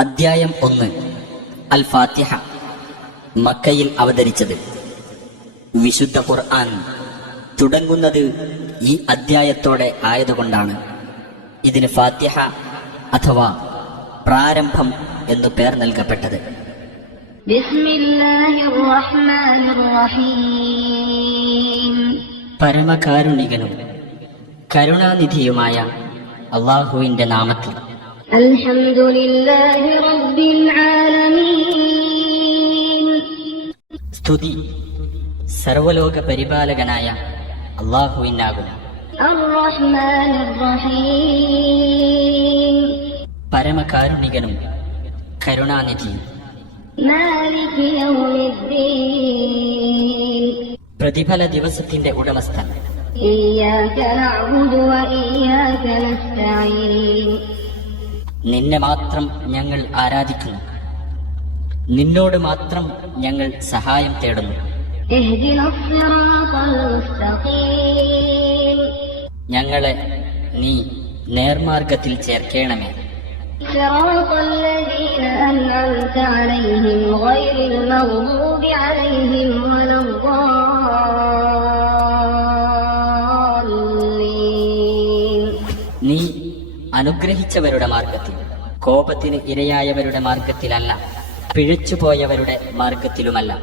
അദ്ധ്യായം ഒന്ന് അൽ ഫാത്തിഹ മക്കയിൽ അവതരിച്ചത് വിശുദ്ധ ഖുർആൻ തുടങ്ങുന്നത് ഈ അധ്യായത്തോടെ ആയതുകൊണ്ടാണ് ഇതിന് ഫാത്തിഹ അഥവാ പ്രാരംഭം എന്നു പേർ നൽകപ്പെട്ടത് പരമകാരുണികനും കരുണാനിധിയുമായ അള്ളാഹുവിന്റെ നാമത്തിൽ الحمد لله رب العالمين സ്തുതി സർവലോക പരിപാലകനായ അള്ളാഹുവിനാകുന്നു الرحمن الرحيم പരമകാരുണികനും കരുണാനിധിയും مالك يوم الدين പ്രതിഫല ദിവസത്തിന്റെ ഉടമസ്ഥൻ നിന്നെ മാത്രം ഞങ്ങൾ ആരാധിക്കുന്നു നിന്നോട് മാത്രം ഞങ്ങൾ സഹായം തേടുന്നു ഞങ്ങളെ നീ നേർമാർഗത്തിൽ ചേർക്കണമേ നീ അനുഗ്രഹിച്ചവരുടെ മാർഗത്തിൽ കോപത്തിന് ഇരയായവരുടെ മാർഗത്തിലല്ല പിഴച്ചുപോയവരുടെ മാർഗത്തിലുമല്ല